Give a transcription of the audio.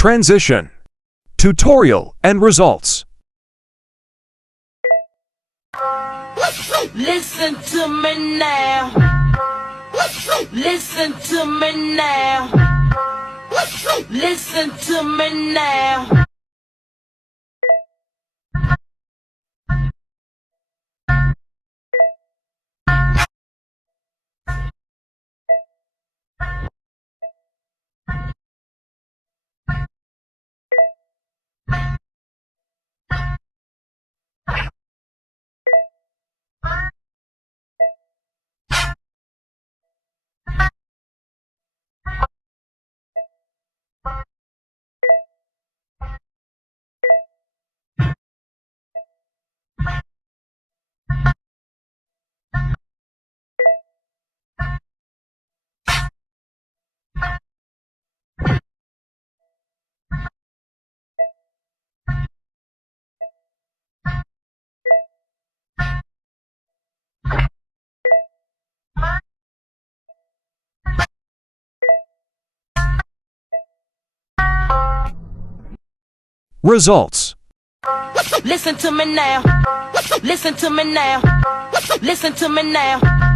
Transition. Tutorial and results. Listen to me now. Listen to me now. Listen to me now. Results. Listen to me now. Listen to me now. Listen to me now.